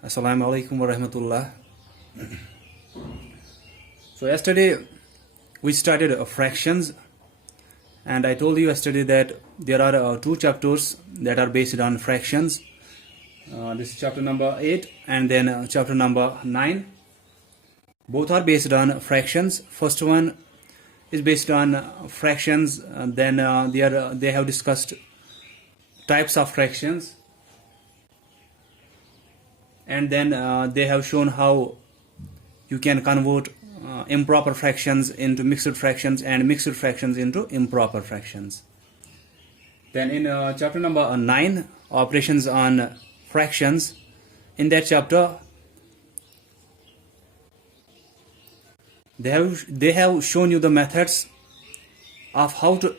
Assalamu alaikum wa rahmatullah. So yesterday we started fractions, and I told you yesterday that there are two chapters that are based on fractions. This is chapter number 8 and then chapter number 9. Both are based on fractions. First one is based on fractions, then they have discussed types of fractions, and then they have shown how you can convert improper fractions into mixed fractions and mixed fractions into improper fractions. Then in chapter number 9, operations on fractions, in that chapter they have shown you the methods of how to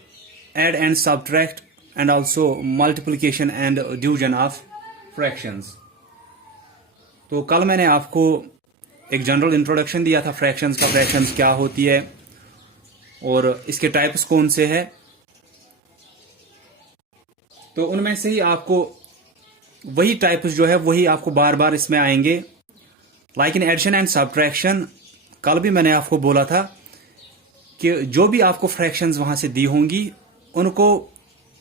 add and subtract and also multiplication and division of fractions. तो कल मैंने आपको एक general introduction दिया था fractions का, fractions क्या होती है और इसके टाइप्स कौन से हैं. तो उनमें से ही आपको वही टाइप्स जो है वही आपको बार बार इसमें आएंगे. Like in addition and subtraction, कल भी मैंने आपको बोला था कि जो भी आपको फ्रैक्शंस वहां से दी होंगी उनको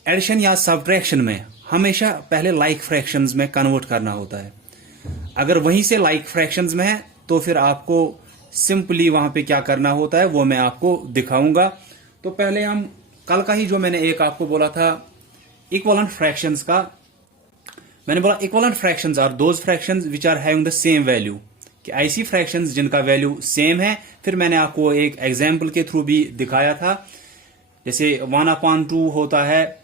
एडिशन या सब्ट्रैक्शन में हमेशा पहले लाइक फ्रैक्शंस में कन्वर्ट करना होता है. अगर वहीं से लाइक फ्रैक्शंस में है तो फिर आपको सिंपली वहां पे क्या करना होता है वो मैं आपको दिखाऊंगा. तो पहले हम कल का ही जो मैंने एक आपको बोला था इक्विवेलेंट फ्रैक्शंस का, मैंने बोला equivalent fractions are those fractions which are having the same value, कि ऐसी फ्रैक्शंस जिनका वैल्यू सेम है. फिर मैंने आपको एक एग्जांपल के थ्रू भी दिखाया था, जैसे 1/2 होता है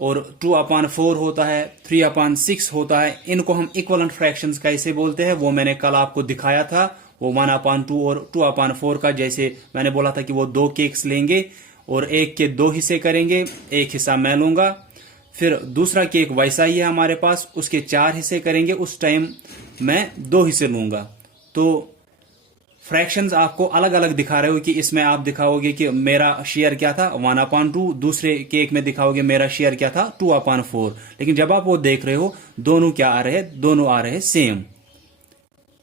और 2/4 होता है, 3/6 होता है. इनको हम इक्विवेलेंट फ्रैक्शंस कैसे बोलते हैं वो मैंने कल आपको दिखाया था. वो 1/2 और 2/4 का, जैसे मैंने बोला था कि वो 2 केक्स लेंगे और एक के 2 हिस्से करेंगे, एक हिस्सा मैं लूंगा. फिर दूसरा केक वैसा ही है हमारे पास, उसके 4 हिस्से करेंगे, उस टाइम मैं 2 हिस्से लूंगा. तो फ्रैक्शंस आपको अलग अलग दिखा रहे हो कि इसमें आप दिखाओगे कि मेरा शेयर क्या था 1/2, दूसरे केक में दिखाओगे मेरा शेयर क्या था 2/4. लेकिन जब आप वो देख रहे हो दोनों क्या आ रहे हैं, दोनों आ रहे हैं सेम,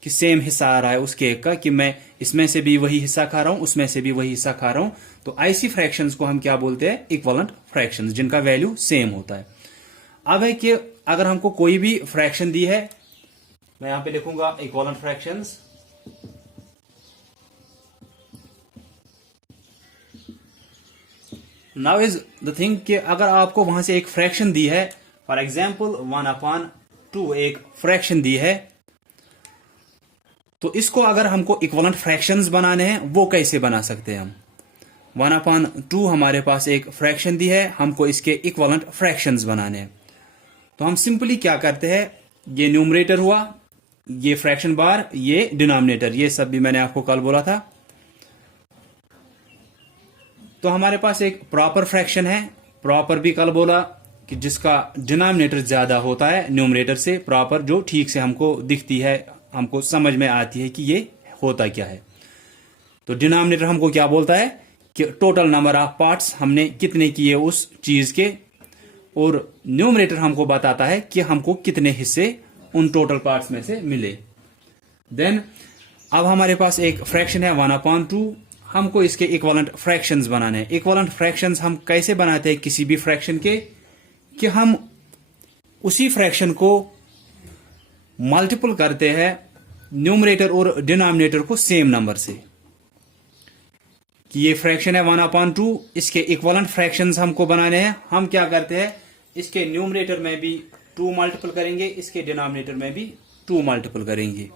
कि सेम हिस्सा आ रहा है उस केक का, कि मैं इसमें से भी वही हिस्सा खा रहा हूं, उसमें से भी वही हिस्सा खा रहा हूं. तो ऐसी फ्रैक्शंस को हम क्या बोलते हैं, इक्विवेलेंट फ्रैक्शंस, जिनका वैल्यू सेम होता है. अब है कि अगर हमको कोई भी फ्रैक्शन दी है, मैं यहां पे लिखूंगा equivalent fractions. Now is the thing कि अगर आपको वहां से एक फ्रैक्शन दी है, फॉर एग्जाम्पल 1/2 एक फ्रैक्शन दी है, तो इसको अगर हमको इक्विवेलेंट फ्रैक्शंस बनाने हैं वो कैसे बना सकते हैं हम. 1/2 हमारे पास एक फ्रैक्शन दी है, हमको इसके इक्विवेलेंट फ्रैक्शंस बनाने हैं. तो हम सिंपली क्या करते हैं, ये न्यूमरेटर हुआ, ये फ्रैक्शन बार, ये डिनोमिनेटर, ये सब भी मैंने आपको कल बोला था. तो हमारे पास एक प्रॉपर फ्रैक्शन है, प्रॉपर भी कल बोला कि जिसका डिनोमिनेटर ज्यादा होता है न्यूमरेटर से, प्रॉपर जो ठीक से हमको दिखती है, हमको समझ में आती है कि ये होता क्या है. तो डिनोमिनेटर हमको क्या बोलता है कि टोटल नंबर ऑफ पार्ट्स हमने कितने किए उस चीज के, और न्यूमरेटर हमको बताता है कि हमको कितने हिस्से उन टोटल पार्ट्स में से मिले. देन अब हमारे पास एक फ्रैक्शन है 1/2, हमको इसके इक्विवेलेंट फ्रैक्शंस बनाने हैं. इक्विवेलेंट फ्रैक्शंस हम कैसे बनाते हैं किसी भी फ्रैक्शन के, कि हम उसी फ्रैक्शन को मल्टीपल करते हैं न्यूमरेटर और डिनोमिनेटर को सेम नंबर से. कि ये फ्रैक्शन है 1/2, इसके इक्विवेलेंट फ्रैक्शंस हमको बनाने हैं. हम क्या करते हैं, इसके न्यूमरेटर में भी 2 मल्टीपल करेंगे, इसके डिनोमिनेटर में भी 2 मल्टीपल करेंगे.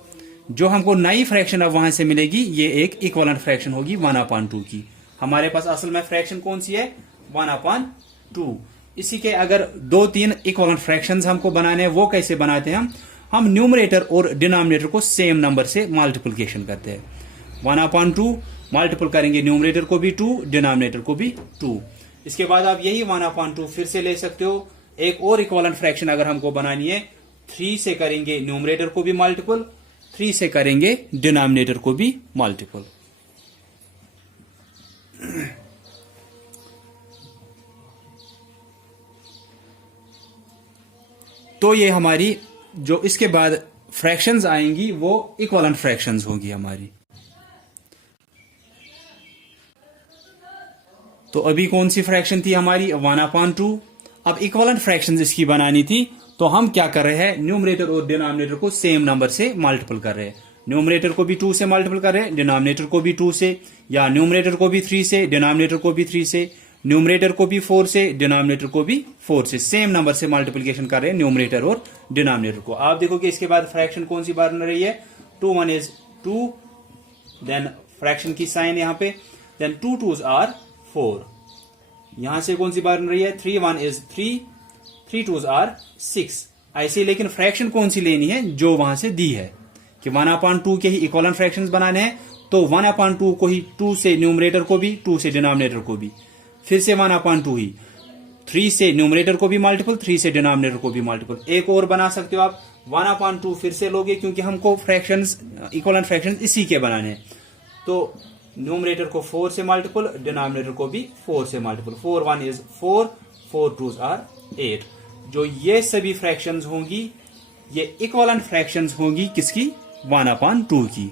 जो हमको नई फ्रैक्शन अब वहां से मिलेगी ये एक इक्विवेलेंट फ्रैक्शन होगी 1/2 की. हमारे पास असल में फ्रैक्शन कौन सी है, 1/2. इसी के अगर 2-3 इक्विवेलेंट फ्रैक्शंस हमको बनाने हैं, वो कैसे बनाते हैं हम न्यूमरेटर और डिनोमिनेटर को सेम नंबर से मल्टीप्लिकेशन करते हैं. 1/2 मल्टीपल करेंगे, न्यूमरेटर को भी 2, डिनोमिनेटर को भी 2. इसके बाद आप यही 1/2 फिर से ले सकते हो. एक और इक्विवेलेंट फ्रैक्शन अगर हमको बनानी है, 3 से करेंगे न्यूमरेटर को भी मल्टीपल, 3 से करेंगे डिनोमिनेटर को भी मल्टीपल. तो ये हमारी जो इसके बाद फ्रैक्शंस आएंगी वो इक्वलेंट फ्रैक्शंस होगी हमारी। तो अभी कौन सी फ्रैक्शन थी हमारी 1/2। अब इक्वलेंट फ्रैक्शंस इसकी बनानी थी, तो हम क्या कर रहे हैं, न्यूमरेटर और डिनोमिनेटर को सेम नंबर से मल्टीपल कर रहे हैं। न्यूमरेटर को भी 2 से मल्टीपल कर रहे हैं, डिनोमिनेटर को भी 2 से, या न्यूमरेटर को भी 3 से, डिनोमिनेटर को भी 3 से, न्यूमरेटर को भी 4 से, डिनोमिनेटर को भी 4 से, सेम नंबर से मल्टीप्लिकेशन कर रहे हैं न्यूमरेटर और डिनोमिनेटर को। आप देखो कि इसके बाद फ्रैक्शन कौन सी बन रही है, 2 1 is 2, देन फ्रैक्शन की साइन यहां पे, देन 2 2s are 4। यहां से कौन सी बन रही है, 3 1 is 3, 3 2s are 6। ऐसे, लेकिन फ्रैक्शन कौन सी लेनी है, जो वहां से दी है कि 1/2 के ही इक्वलेंट फ्रैक्शंस बनाने हैं, तो 1/2 को ही 2 से न्यूमरेटर को भी, 2 से डिनोमिनेटर को भी, फिर से 1/2 ही 3 से न्यूमरेटर को भी मल्टीपल, 3 से डिनोमिनेटर को भी मल्टीपल। एक और बना सकते हो आप, 1/2 फिर से लोगे, क्योंकि हमको फ्रैक्शंस, इक्वलेंट फ्रैक्शंस इसी के बनाने हैं। तो न्यूमरेटर को 4 से मल्टीपल, डिनोमिनेटर को भी 4 से मल्टीपल। 4 1 is 4, 4 2s are 8। जो ये सभी फ्रैक्शंस होंगी, ये इक्वलेंट फ्रैक्शंस होंगी किसकी, 1/2 की।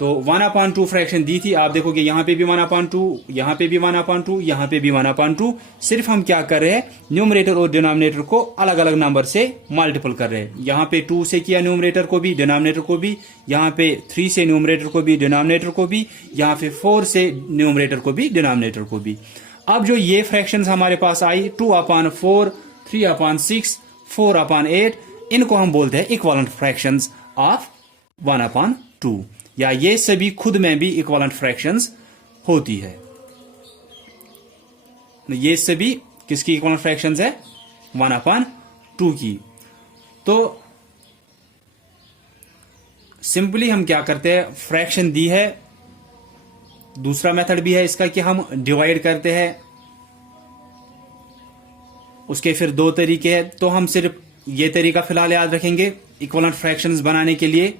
तो 1/2 फ्रैक्शन दी थी, आप देखोगे यहां पे भी 1/2, यहां पे भी 1/2, यहां पे भी 1/2। सिर्फ हम क्या कर रहे हैं, न्यूमरेटर और डिनोमिनेटर को अलग अलग नंबर से मल्टीपल कर रहे हैं। यहां पे 2 से किया न्यूमरेटर को भी, डिनोमिनेटर को भी, यहां पे 3 से न्यूमरेटर को भी, डिनोमिनेटर को भी, यहां पे 4 से न्यूमरेटर को भी, डिनोमिनेटर को भी। अब जो ये फ्रैक्शंस हमारे पास आई, 2/4, 3/6, 4/8, इनको हम बोलते हैं इक्वलेंट फ्रैक्शंस ऑफ 1/2, या ये सभी खुद में भी इक्वलेंट फ्रैक्शंस होती है। ये सभी किसकी इक्वलेंट फ्रैक्शंस है, 1/2 की। तो सिंपली हम क्या करते हैं, फ्रैक्शन दी है, दूसरा मेथड भी है इसका कि हम डिवाइड करते हैं, उसके फिर 2 तरीके हैं। तो हम सिर्फ ये तरीका फिलहाल याद रखेंगे इक्वलेंट फ्रैक्शंस बनाने के लिए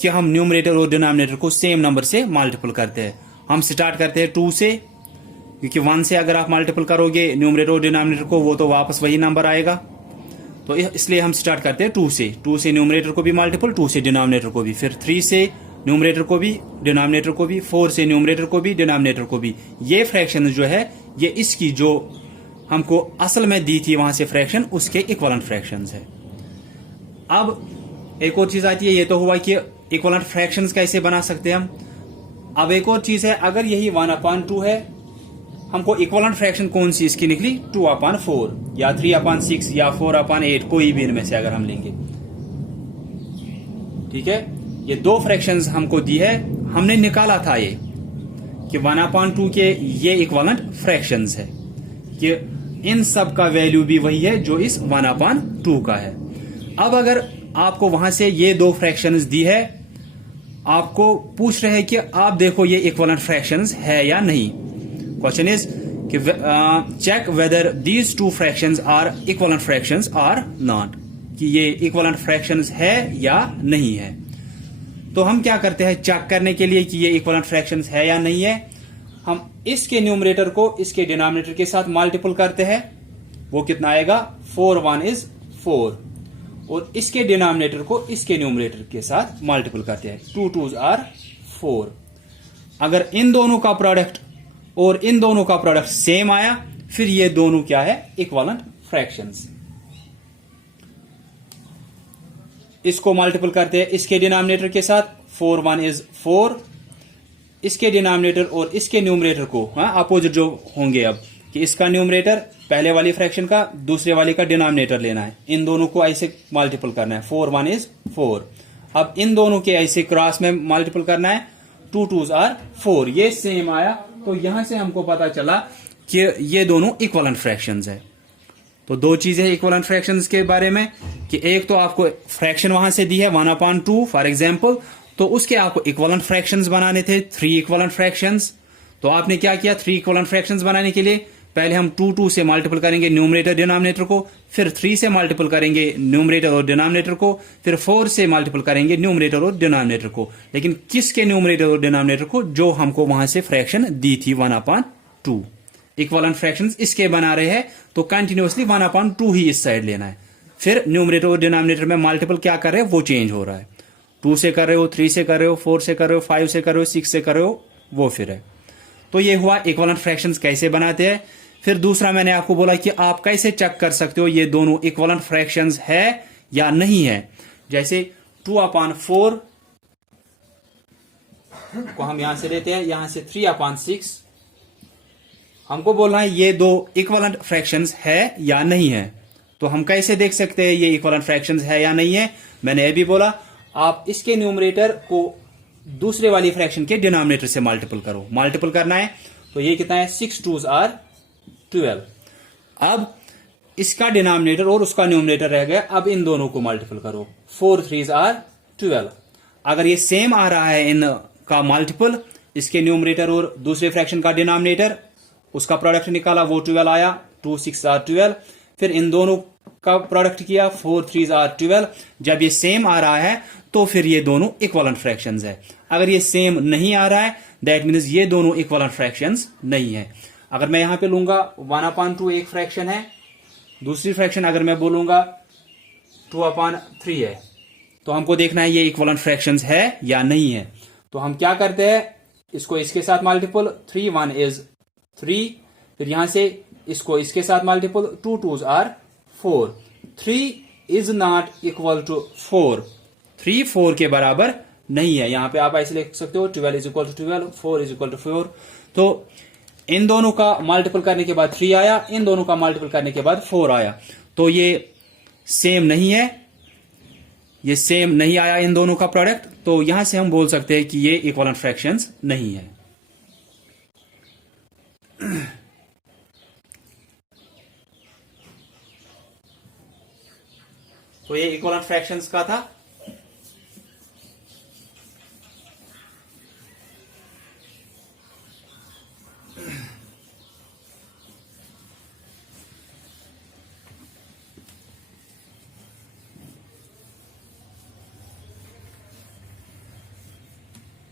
कि हम न्यूमरेटर और डिनोमिनेटर को सेम नंबर से मल्टीपल करते हैं। हम स्टार्ट करते हैं 2 से, क्योंकि 1 से अगर आप मल्टीपल करोगे न्यूमरेटर और डिनोमिनेटर को, वो तो वापस वही नंबर आएगा। तो इसलिए हम स्टार्ट करते हैं 2 से। 2 से न्यूमरेटर को भी मल्टीपल, 2 से डिनोमिनेटर को भी, फिर 3 से न्यूमरेटर को भी, डिनोमिनेटर को भी, 4 से न्यूमरेटर को भी, डिनोमिनेटर को भी। ये फ्रैक्शन जो है, ये इसकी जो हमको असल में दी थी वहां से फ्रैक्शन, उसके इक्वलेंट फ्रैक्शंस है। अब एक और चीज आती है, ये तो हुआ कि इक्वलेंट फ्रैक्शंस कैसे बना सकते हैं हम। अब एक और चीज है, अगर यही 1/2 है, हमको इक्वलेंट फ्रैक्शन कौन सी इसकी निकली, 2/4 या 3/6 या 4/8, कोई भी इनमें से अगर हम लेंगे, ठीक है। ये 2 फ्रैक्शंस हमको दी है, हमने निकाला था ये कि 1/2 के ये इक्वलेंट फ्रैक्शंस है, कि इन सब का वैल्यू भी वही है जो इस 1/2 का है। अब अगर आपको वहां से ये 2 फ्रैक्शंस दी है, आपको पूछ रहे हैं कि आप देखो ये इक्वलेंट फ्रैक्शंस है या नहीं। क्वेश्चन इज कि check whether these 2 fractions are equivalent fractions or not, कि ये इक्वलेंट फ्रैक्शंस है या नहीं है। तो हम क्या करते हैं चेक करने के लिए कि ये इक्वलेंट फ्रैक्शंस है या नहीं है, हम इसके न्यूमरेटर को इसके डिनोमिनेटर के साथ मल्टीपल करते हैं। वो कितना आएगा, 4 1 is 4, और इसके डिनोमिनेटर को इसके न्यूमरेटर के साथ मल्टीपल करते हैं, 2 2s are 4। अगर इन दोनों का प्रोडक्ट और इन दोनों का प्रोडक्ट सेम आया, फिर ये दोनों क्या है, इक्वलेंट फ्रैक्शंस। इसको मल्टीपल करते हैं इसके डिनोमिनेटर के साथ, 4 1 is 4, इसके डिनोमिनेटर और इसके न्यूमरेटर को अपोजिट जो होंगे, अब कि इसका न्यूमरेटर पहले वाली फ्रैक्शन का, दूसरे वाले का डिनोमिनेटर लेना है, इन दोनों को ऐसे मल्टीपल करना है, 4 1 is 4। अब इन दोनों के ऐसे क्रॉस में मल्टीपल करना है, 2 2s are 4, ये सेम आया। तो यहां से हमको पता चला कि ये दोनों इक्वलेंट फ्रैक्शंस है। तो 2 चीजें इक्वलेंट फ्रैक्शंस के बारे में, कि एक तो आपको फ्रैक्शन वहां से दी है 1/2 फॉर एग्जाम्पल, तो उसके आपको इक्वलेंट फ्रैक्शंस बनाने थे, 3 इक्वलेंट फ्रैक्शंस। तो आपने क्या किया, 3 इक्वलेंट फ्रैक्शंस बनाने के लिए पहले हम 2 2 से मल्टीपल करेंगे न्यूमरेटर डिनोमिनेटर को, फिर 3 से मल्टीपल करेंगे न्यूमरेटर और डिनोमिनेटर को, फिर 4 से मल्टीपल करेंगे न्यूमरेटर और डिनोमिनेटर को। लेकिन किसके न्यूमरेटर और डिनोमिनेटर को, जो हमको वहां से फ्रैक्शन दी थी 1/2। इक्वलेंट फ्रैक्शंस इसके बना रहे हैं, तो कंटिन्यूअसली 1/2 ही इस साइड लेना है। फिर न्यूमरेटर और डिनोमिनेटर में मल्टीपल क्या कर रहे हो, वो चेंज हो रहा है। 2 से कर रहे हो, 3 से कर रहे हो, 4 से कर रहे हो, 5 से कर रहे हो, 6 से कर रहे हो, वो फिर है। तो ये हुआ इक्विवेलेंट फ्रैक्शंस कैसे बनाते हैं। फिर दूसरा मैंने आपको बोला कि आप कैसे चेक कर सकते हो ये दोनों इक्विवेलेंट फ्रैक्शंस है या नहीं है। जैसे 2/4 को हम यहां से लेते हैं, यहां से 3/6 हमको बोलना है ये दो इक्विवेलेंट फ्रैक्शंस है या नहीं है। तो हम कैसे देख सकते हैं ये इक्विवेलेंट फ्रैक्शंस है या नहीं है। मैंने ये भी बोला आप इसके न्यूमरेटर को दूसरे वाली फ्रैक्शन के डिनोमिनेटर से मल्टीपल करो। मल्टीपल करना है तो ये कितना है, 6 2s are 12। अब इसका डिनोमिनेटर और उसका न्यूमरेटर रह गया, अब इन दोनों को मल्टीपल करो। 4 3s are 12। अगर ये सेम आ रहा है इनका मल्टीपल, इसके न्यूमरेटर और दूसरे फ्रैक्शन का डिनोमिनेटर, उसका प्रोडक्ट निकाला, वो 12 आया। 2 6 are 12। फिर इन दोनों का प्रोडक्ट किया, 4 3s are 12। जब ये सेम आ रहा है तो फिर ये दोनों इक्विवेलेंट फ्रैक्शंस है। अगर ये सेम नहीं आ रहा है दैट मीन्स ये दोनों इक्विवेलेंट फ्रैक्शंस नहीं है। अगर मैं यहां पे लूंगा 1/2 एक फ्रैक्शन है, दूसरी फ्रैक्शन अगर मैं बोलूंगा 2/3 है, तो हमको देखना है ये इक्विवेलेंट फ्रैक्शंस है या नहीं है। तो हम क्या करते हैं, इसको इसके साथ मल्टीपल, 3 1 is 3। फिर यहां से इसको इसके साथ multiple, 2 2s are 4। 3 is not equal to 4। 3 4 के बराबर नहीं है। यहां पे आप ऐसे लिख सकते हो 12 is equal to 12, 4 is equal to 4। तो इन दोनों का मल्टीपल करने के बाद 3 आया, इन दोनों का मल्टीपल करने के बाद 4 आया। तो ये सेम नहीं है, ये सेम नहीं आया इन दोनों का प्रोडक्ट। तो यहां से हम बोल सकते हैं कि ये इक्विवेलेंट फ्रैक्शंस नहीं है। तो ये इक्विवेलेंट फ्रैक्शंस का था।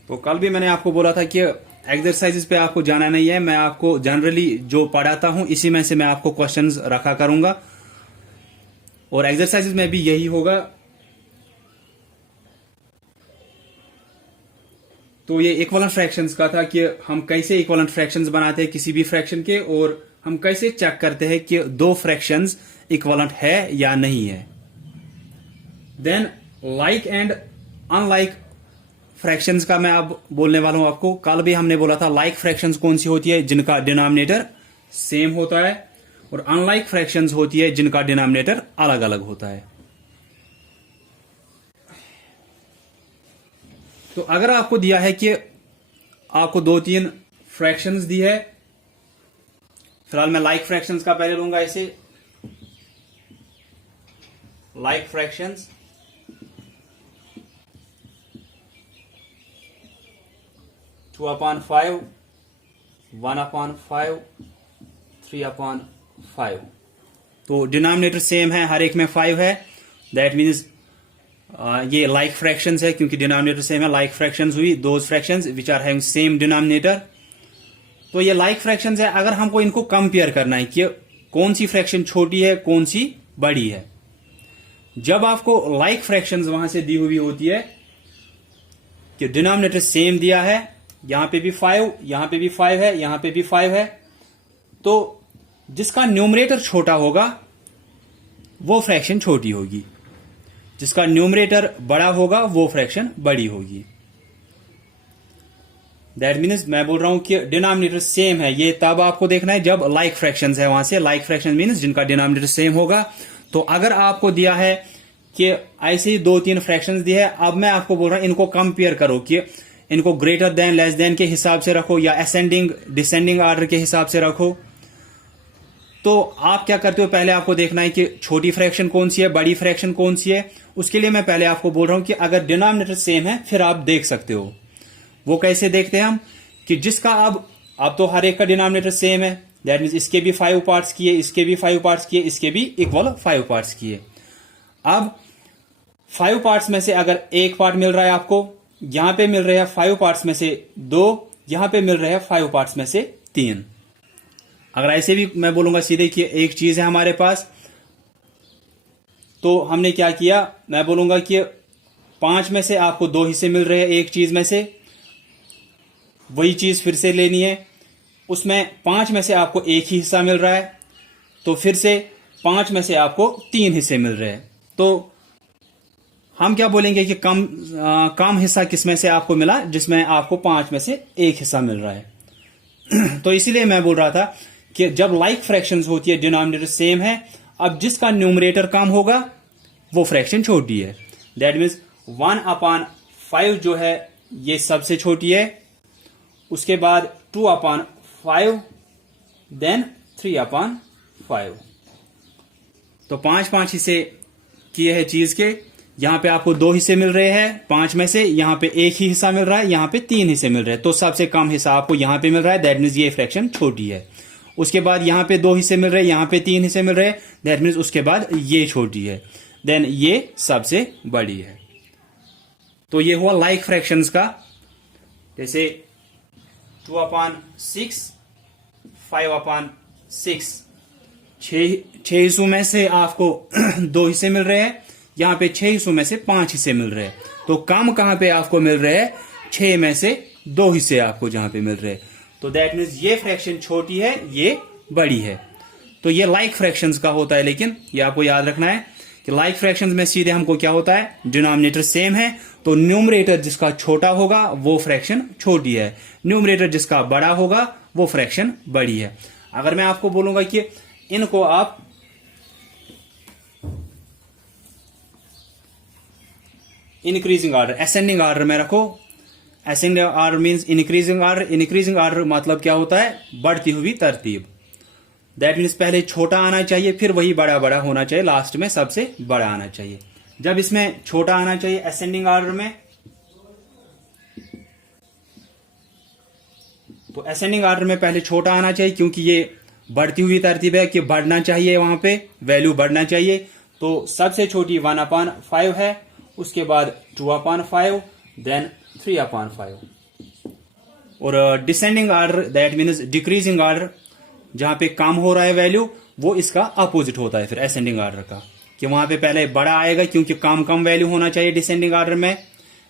तो कल भी मैंने आपको बोला था कि एक्सरसाइजेस पे आपको जाना नहीं है, मैं आपको जनरली जो पढ़ाता हूं इसी में से मैं आपको क्वेश्चंस रखा करूंगा और एक्सरसाइजेस में भी यही होगा। तो ये इक्विवेलेंट फ्रैक्शंस का था कि हम कैसे इक्विवेलेंट फ्रैक्शंस बनाते हैं किसी भी फ्रैक्शन के, और हम कैसे चेक करते हैं कि दो फ्रैक्शंस इक्विवेलेंट है या नहीं है। Then like and unlike fractions का मैं अब बोलने वाला हूं आपको। कल भी हमने बोला था लाइक फ्रैक्शंस कौन सी होती है, जिनका डिनोमिनेटर सेम होता है, और अनलाइक फ्रैक्शंस होती है जिनका डिनोमिनेटर अलग अलग होता है। तो अगर आपको दिया है कि आपको 2-3 फ्रैक्शंस दी है, फिलहाल मैं लाइक फ्रैक्शंस का पहले लूंगा ऐसे, लाइक फ्रैक्शंस। Two upon 5, 1/5, 3/5। तो डिनोमिनेटर सेम है, हर एक में 5 है, दैट मीन्स ये लाइक फ्रैक्शंस है, क्योंकि डिनोमिनेटर सेम है। लाइक फ्रैक्शंस हुई those fractions which are having same denominator. तो ये लाइक फ्रैक्शंस है। अगर हमको इनको कंपेयर करना है कि कौन सी फ्रैक्शन छोटी है कौन सी बड़ी है, जब आपको लाइक फ्रैक्शंस वहां से दी हुई होती है कि डिनोमिनेटर सेम दिया है, यहां पे भी 5, यहां पे भी 5 है, यहां पे भी 5 है, तो जिसका न्यूमरेटर छोटा होगा वो फ्रैक्शन छोटी होगी, जिसका न्यूमरेटर बड़ा होगा वो फ्रैक्शन बड़ी होगी। दैट मीन्स मैं बोल रहा हूं कि डिनोमिनेटर सेम है, ये तब आपको देखना है जब लाइक फ्रैक्शंस है। वहां से लाइक फ्रैक्शन मीन्स जिनका डिनोमिनेटर सेम होगा। तो अगर आपको दिया है कि ऐसे ही 2-3 फ्रैक्शंस दिए है, अब मैं आपको बोल रहा हूं इनको कंपेयर करो कि इनको ग्रेटर देन लेस देन के हिसाब से रखो या असेंडिंग डिसेंडिंग ऑर्डर के हिसाब से रखो। तो आप क्या करते हो, पहले आपको देखना है कि छोटी फ्रैक्शन कौन सी है, बड़ी फ्रैक्शन कौन सी है। उसके लिए मैं पहले आपको बोल रहा हूं कि अगर डिनोमिनेटर सेम है फिर आप देख सकते हो। वो कैसे देखते हैं हम, कि जिसका अब तो हर एक का डिनोमिनेटर सेम है, दैट मीन्स इसके भी 5 पार्ट्स किए, इसके भी 5 पार्ट्स किए, इसके भी इक्वल 5 पार्ट्स किए। अब 5 पार्ट्स में से अगर एक पार्ट मिल रहा है आपको, यहां पे मिल रहे हैं 5 पार्ट्स में से 2, यहां पे मिल रहे हैं 5 पार्ट्स में से 3। अगर ऐसे भी मैं बोलूंगा सीधे कि एक चीज है हमारे पास, तो हमने क्या किया, मैं बोलूंगा कि 5 में से आपको 2 हिस्से मिल रहे हैं एक चीज में से, वही चीज फिर से लेनी है, उसमें 5 में से आपको एक ही हिस्सा मिल रहा है, तो फिर से 5 में से आपको 3 हिस्से मिल रहे हैं। तो हम क्या बोलेंगे कि कम हिस्सा किसमें से आपको मिला, जिसमें आपको 5 में से एक हिस्सा मिल रहा है। तो इसीलिए मैं बोल रहा था कि जब लाइक फ्रैक्शंस होती है, डिनोमिनेटर सेम है, अब जिसका न्यूमरेटर कम होगा वो फ्रैक्शन छोटी है। दैट मीन्स 1/5 जो है ये सबसे छोटी है, उसके बाद 2/5, देन 3/5। तो 5 हिस्से किए हैं चीज के, यहां पे आपको 2 हिस्से मिल रहे हैं 5 में से, यहां पे एक ही हिस्सा मिल रहा है, यहां पे 3 हिस्से मिल रहे हैं, तो सबसे कम हिस्सा आपको यहां पे मिल रहा है, दैट मीन्स ये फ्रैक्शन छोटी है। उसके बाद यहां पे 2 हिस्से मिल रहे हैं, यहां पे 3 हिस्से मिल रहे हैं, दैट मीन्स उसके बाद ये छोटी है, देन ये सबसे बड़ी है। तो ये हुआ लाइक फ्रैक्शंस का, जैसे 2/6, 5/6, 6 हिस्सों में से आपको 2 हिस्से मिल रहे हैं, यहां पे 6 हिस्सों में से 5 हिस्से मिल रहे हैं। तो कम कहां पे आपको मिल रहे हैं, 6 में से 2 हिस्से आपको जहां पे मिल रहे हैं। तो दैट मीन्स ये फ्रैक्शन छोटी है, ये बड़ी है। तो ये लाइक फ्रैक्शंस का होता है, लेकिन ये आपको याद रखना है कि लाइक फ्रैक्शंस में सीधे हमको क्या होता है, डिनोमिनेटर सेम है, तो न्यूमरेटर जिसका छोटा होगा वो फ्रैक्शन छोटी है, न्यूमरेटर जिसका बड़ा होगा वो फ्रैक्शन बड़ी है। अगर मैं आपको बोलूंगा कि इनको आप इंक्रीजिंग ऑर्डर, असेंडिंग ऑर्डर में रखो, ascending order means increasing order, increasing order मतलब क्या होता है, बढ़ती हुई तरतीब। दैट मीन्स पहले छोटा आना चाहिए, फिर वही बड़ा बड़ा होना चाहिए, लास्ट में सबसे बड़ा आना चाहिए। जब इसमें छोटा आना चाहिए असेंडिंग ऑर्डर में, तो असेंडिंग ऑर्डर में पहले छोटा आना चाहिए, क्योंकि ये बढ़ती हुई तरतीब है कि बढ़ना चाहिए, वहां पे वैल्यू बढ़ना चाहिए। तो सबसे छोटी 1/5 है, उसके बाद 2/5, देन 3/5। और descending order that means decreasing order, जहां पे कम हो रहा है वैल्यू, वो इसका अपोजिट होता है फिर असेंडिंग ऑर्डर का, कि वहां पे पहले बड़ा आएगा, क्योंकि कम कम वैल्यू होना चाहिए डिसेंडिंग ऑर्डर में।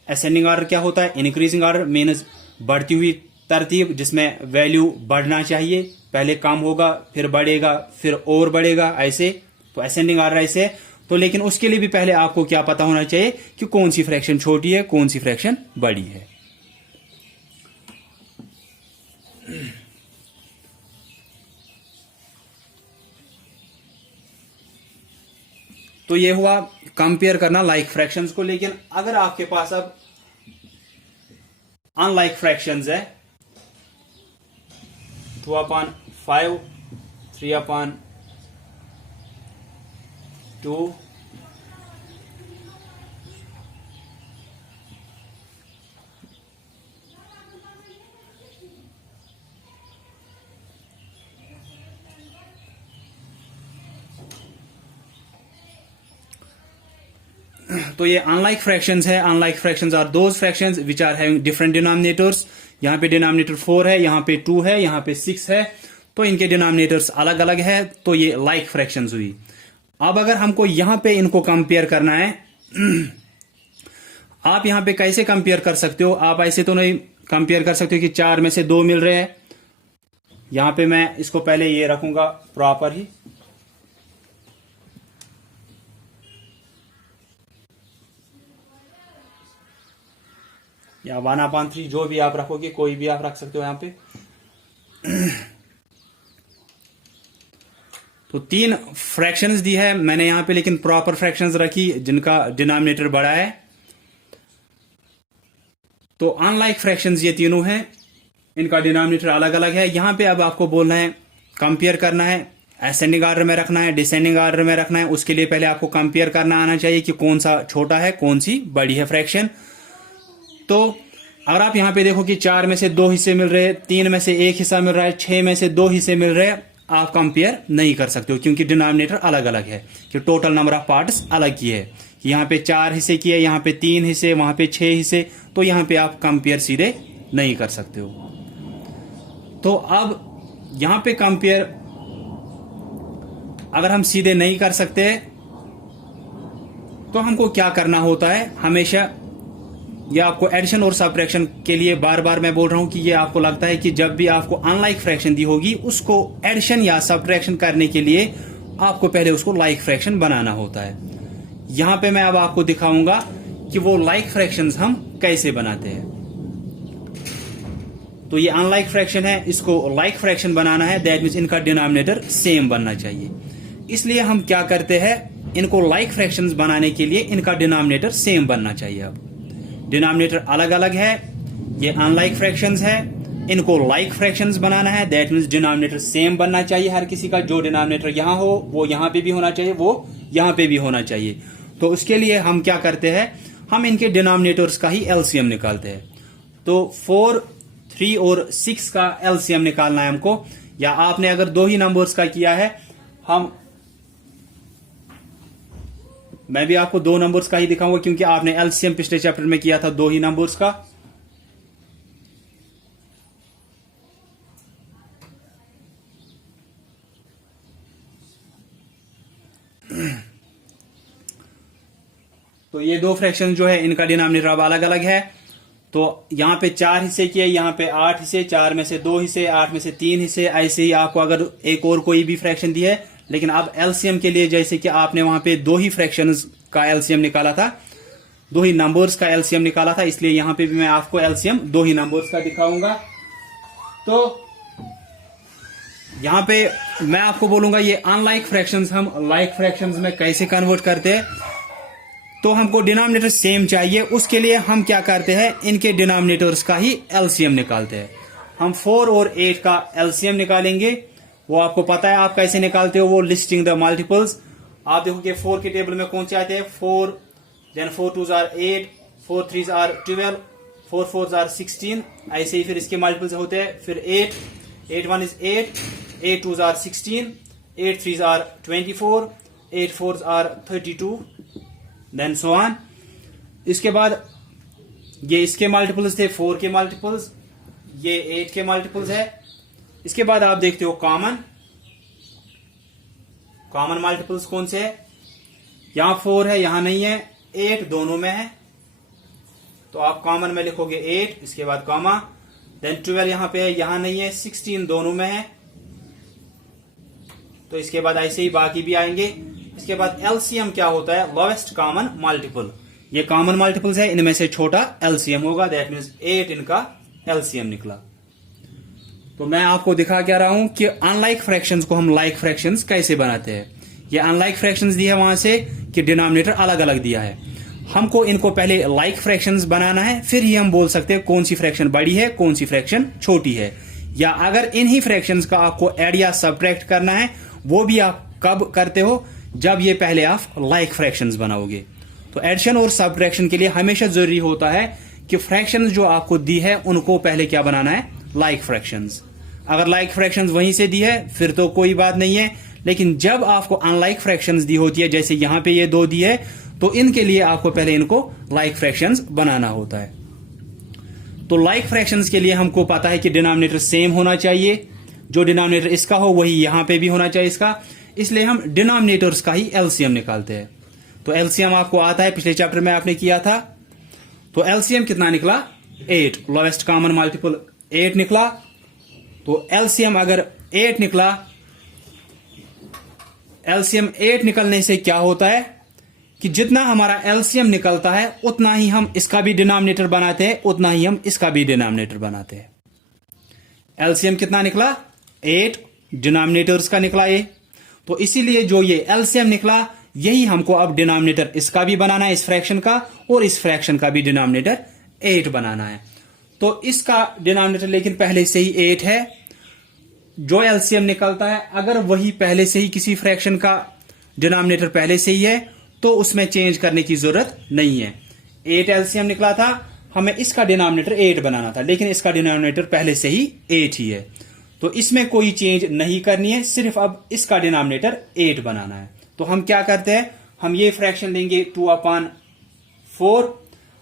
असेंडिंग ऑर्डर क्या होता है, इंक्रीजिंग ऑर्डर मीन्स बढ़ती हुई तरतीब, जिसमें वैल्यू बढ़ना चाहिए, पहले कम होगा फिर बढ़ेगा फिर और बढ़ेगा, ऐसे। तो असेंडिंग ऑर्डर ऐसे है। तो लेकिन उसके लिए भी पहले आपको क्या पता होना चाहिए कि कौन सी फ्रैक्शन छोटी है, कौन सी फ्रैक्शन बड़ी है। तो ये हुआ कंपेयर करना लाइक फ्रैक्शंस को। लेकिन अगर आपके पास अब अनलाइक फ्रैक्शंस है, 2/5, 3/2, तो ये अनलाइक फ्रैक्शंस है। Unlike fractions are those fractions which are having different denominators. यहां पे डिनोमिनेटर 4 है, यहां पे 2 है, यहां पे 6 है, तो इनके डिनोमिनेटर्स अलग अलग है, तो ये लाइक फ्रैक्शंस हुई। अब अगर हमको यहां पे इनको कंपेयर करना है, आप यहां पे कैसे कंपेयर कर सकते हो, आप ऐसे तो नहीं कंपेयर कर सकते हो कि 4 में से 2 मिल रहे हैं। यहां पे मैं इसको पहले ये रखूंगा प्रॉपर ही, या 1/3 जो भी आप रखोगे, कोई भी आप रख सकते हो यहां पे। तो 3 फ्रैक्शंस दी है मैंने यहां पे, लेकिन प्रॉपर फ्रैक्शंस रखी जिनका डिनोमिनेटर बड़ा है। तो अनलाइक फ्रैक्शंस ये तीनों हैं, इनका डिनोमिनेटर अलग अलग है। यहां पे अब आपको बोलना है, कंपेयर करना है, असेंडिंग ऑर्डर में रखना है, डिसेंडिंग ऑर्डर में रखना है। उसके लिए पहले आपको कंपेयर करना आना चाहिए कि कौन सा छोटा है, कौन सी बड़ी है फ्रैक्शन। तो अगर आप यहां पे देखो कि 4 में से 2 हिस्से मिल रहे हैं, 3 में से 1 हिस्सा मिल रहा है, 6 में से 2 हिस्से मिल रहे हैं, आप कंपेयर नहीं कर सकते हो, क्योंकि डिनोमिनेटर अलग अलग है, कि टोटल नंबर ऑफ पार्ट्स अलग की है। यहां पे 4 हिस्से किए, यहां पे 3 हिस्से, वहां पे 6 हिस्से, तो यहां पे आप कंपेयर सीधे नहीं कर सकते हो। तो अब यहां पे कंपेयर अगर हम सीधे नहीं कर सकते, तो हमको क्या करना होता है हमेशा, ये आपको एडिशन और सब्ट्रैक्शन के लिए बार बार मैं बोल रहा हूं कि ये आपको लगता है कि जब भी आपको अनलाइक फ्रैक्शन दी होगी उसको एडिशन या सब्ट्रैक्शन करने के लिए आपको पहले उसको लाइक फ्रैक्शन बनाना होता है। यहां पे मैं अब आपको दिखाऊंगा कि वो लाइक फ्रैक्शंस हम कैसे बनाते हैं। तो ये अनलाइक फ्रैक्शन है, इसको लाइक फ्रैक्शन बनाना है, दैट मीन्स इनका डिनोमिनेटर सेम बनना चाहिए। इसलिए हम क्या करते हैं, इनको लाइक फ्रैक्शंस बनाने के लिए इनका डिनोमिनेटर सेम बनना चाहिए। अब डिनोमिनेटर अलग अलग है, ये अनलाइक फ्रैक्शंस है, इनको लाइक फ्रैक्शंस बनाना है, दैट मीन्स डिनोमिनेटर सेम बनना चाहिए हर किसी का। जो डिनोमिनेटर यहां हो वो यहां पे भी होना चाहिए, वो यहां पे भी होना चाहिए। तो उसके लिए हम क्या करते हैं, हम इनके डिनोमिनेटर्स का ही एलसीएम निकालते हैं। तो 4, 3 और 6 का एलसीएम निकालना है हमको, या आपने अगर दो ही नंबर्स का किया है, मैं भी आपको दो नंबर्स का ही दिखाऊंगा क्योंकि आपने एलसीएम पिछले चैप्टर में किया था दो ही नंबर्स का। तो ये दो फ्रैक्शन जो है इनका डिनोमिनेटर अब अलग अलग है। तो यहां पे 4 हिस्से किए, यहां पे 8 हिस्से, 4 में से 2 हिस्से, 8 में से 3 हिस्से। ऐसे ही आपको अगर एक और कोई भी फ्रैक्शन दी है, लेकिन अब एलसीएम के लिए जैसे कि आपने वहां पे दो ही फ्रैक्शंस का एलसीएम निकाला था, दो ही नंबर्स का एलसीएम निकाला था, इसलिए यहां पे भी मैं आपको एलसीएम दो ही नंबर्स का दिखाऊंगा। तो यहां पे मैं आपको बोलूंगा ये अनलाइक फ्रैक्शंस हम लाइक फ्रैक्शंस में कैसे कन्वर्ट करते हैं। तो हमको डिनोमिनेटर सेम चाहिए, उसके लिए हम क्या करते हैं, इनके डिनोमिनेटर्स का ही एलसीएम निकालते हैं। हम 4 और 8 का एलसीएम निकालेंगे, वो आपको पता है आप कैसे निकालते हो, वो लिस्टिंग द मल्टीपल्स। आप देखोगे 4 के टेबल में कौन से आते हैं, 4, then 4 2s are 8, 4 3s are 12, 4 4s are 16। ऐसे ही फिर इसके मल्टीपल्स होते हैं। फिर 8, 8 1 is 8, 8 2s are 16, 8 3s are 24, 8 4s are 32, then so on. इसके बाद ये इसके मल्टीपल्स थे 4 के मल्टीपल्स, ये 8 के मल्टीपल्स है। इसके बाद आप देखते हो कॉमन मल्टीपल्स कौन से है, यहां 4 है, यहां नहीं है, 8 दोनों में है। तो आप कॉमन में लिखोगे 8, इसके बाद कॉमा, देन 12 यहां पे है, यहां नहीं है, 16 दोनों में है। तो इसके बाद ऐसे ही बाकी भी आएंगे। इसके बाद एलसीएम क्या होता है, लोवेस्ट कॉमन मल्टीपल। ये कॉमन मल्टीपल्स है, इनमें से छोटा एलसीएम होगा, दैट मीन्स 8 इनका एलसीएम निकला। तो मैं आपको दिखा क्या रहा हूं कि अनलाइक फ्रैक्शंस को हम लाइक फ्रैक्शंस कैसे बनाते हैं। ये अनलाइक फ्रैक्शंस दिया है वहां से कि डिनोमिनेटर अलग अलग दिया है, हमको इनको पहले लाइक फ्रैक्शंस बनाना है, फिर ही हम बोल सकते हैं कौन सी फ्रैक्शन बड़ी है, कौन सी फ्रैक्शन छोटी है। या अगर इन्हीं फ्रैक्शंस का आपको ऐड या सब्ट्रैक्ट करना है, वो भी आप कब करते हो, जब ये पहले आप लाइक फ्रैक्शंस बनाओगे। तो एडिशन और सब्ट्रैक्शन के लिए हमेशा जरूरी होता है कि फ्रैक्शंस जो आपको दी है उनको पहले क्या बनाना है, लाइक फ्रैक्शंस। अगर लाइक फ्रैक्शंस वहीं से दी है फिर तो कोई बात नहीं है, लेकिन जब आपको अनलाइक फ्रैक्शंस दी होती है, जैसे यहां पे ये दो दी है, तो इनके लिए आपको पहले इनको लाइक फ्रैक्शंस बनाना होता है। तो लाइक फ्रैक्शंस के लिए हमको पता है कि डिनोमिनेटर सेम होना चाहिए, जो डिनोमिनेटर इसका हो वही यहां पे भी होना चाहिए इसका, इसलिए हम डिनोमिनेटर्स का ही एलसीएम निकालते हैं। तो एलसीएम आपको आता है, पिछले चैप्टर में आपने किया था। तो एलसीएम कितना निकला, 8, लोवेस्ट कॉमन मल्टीपल 8 निकला। तो एलसीएम अगर 8 निकला, एलसीएम 8 निकलने से क्या होता है कि जितना हमारा एलसीएम निकलता है उतना ही हम इसका भी डिनोमिनेटर बनाते हैं, उतना ही हम इसका भी डिनोमिनेटर बनाते हैं। एलसीएम कितना निकला, 8, डिनोमिनेटर्स का निकला ये। तो इसीलिए जो ये एलसीएम निकला, यही हमको अब डिनोमिनेटर इसका भी बनाना है, इस फ्रैक्शन का, और इस फ्रैक्शन का भी डिनोमिनेटर 8 बनाना है। तो इसका डिनोमिनेटर लेकिन पहले से ही 8 है। जो एलसीएम निकलता है, अगर वही पहले से ही किसी फ्रैक्शन का डिनोमिनेटर पहले से ही है, तो उसमें चेंज करने की जरूरत नहीं है। 8 एलसीएम निकला था, हमें इसका डिनोमिनेटर 8 बनाना था, लेकिन इसका डिनोमिनेटर पहले से ही 8 ही है, तो इसमें कोई चेंज नहीं करनी है, सिर्फ अब इसका डिनोमिनेटर 8 बनाना है। तो हम क्या करते हैं, हम ये फ्रैक्शन लेंगे 2/4।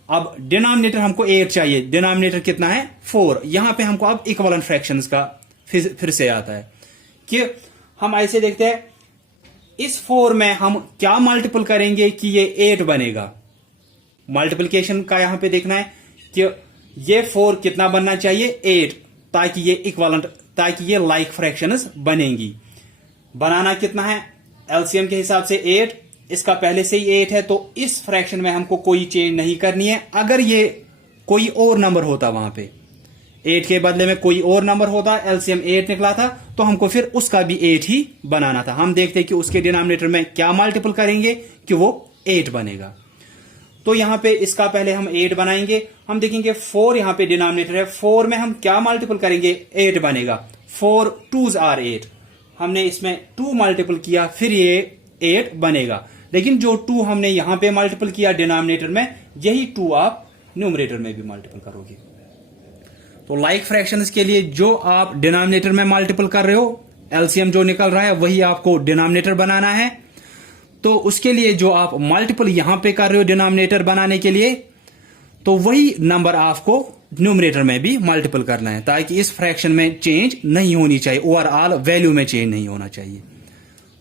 अब डिनोमिनेटर हमको 8 चाहिए, डिनोमिनेटर कितना है, 4। यहां पे हमको अब इक्विवेलेंट फ्रैक्शंस का फिर से आता है कि हम ऐसे देखते हैं, इस 4 में हम क्या मल्टीपल करेंगे कि ये 8 बनेगा। मल्टीप्लिकेशन का यहां पे देखना है कि ये 4 कितना बनना चाहिए, 8, ताकि ये इक्वलेंट, ताकि ये लाइक फ्रैक्शंस बनेंगी। बनाना कितना है, एलसीएम के हिसाब से 8, इसका पहले से ही 8 है, तो इस फ्रैक्शन में हमको कोई चेंज नहीं करनी है। अगर ये कोई और नंबर होता, वहां पे 8 के बदले में कोई और नंबर होता, एलसीएम 8 निकला था, तो हमको फिर उसका भी 8 ही बनाना था। हम देखते हैं कि उसके डिनोमिनेटर में क्या मल्टीपल करेंगे कि वो 8 बनेगा। तो यहां पे इसका पहले हम 8 बनाएंगे। हम देखेंगे 4 यहां पे डिनोमिनेटर है, 4 में हम क्या मल्टीपल करेंगे, 8 बनेगा। 4 2s आर 8, हमने इसमें 2 मल्टीपल किया, फिर ये 8 बनेगा। लेकिन जो 2 हमने यहां पे मल्टीपल किया डिनोमिनेटर में, यही 2 आप न्यूमरेटर में भी मल्टीपल करोगे। तो लाइक फ्रैक्शंस के लिए जो आप डिनोमिनेटर में मल्टीपल कर रहे हो, एलसीएम जो निकल रहा है वही आपको डिनोमिनेटर बनाना है। तो उसके लिए जो आप मल्टीपल यहां पे कर रहे हो डिनोमिनेटर बनाने के लिए, तो वही नंबर आपको न्यूमरेटर में भी मल्टीपल करना है, ताकि इस फ्रैक्शन में चेंज नहीं होनी चाहिए, ओवरऑल वैल्यू में चेंज नहीं होना चाहिए।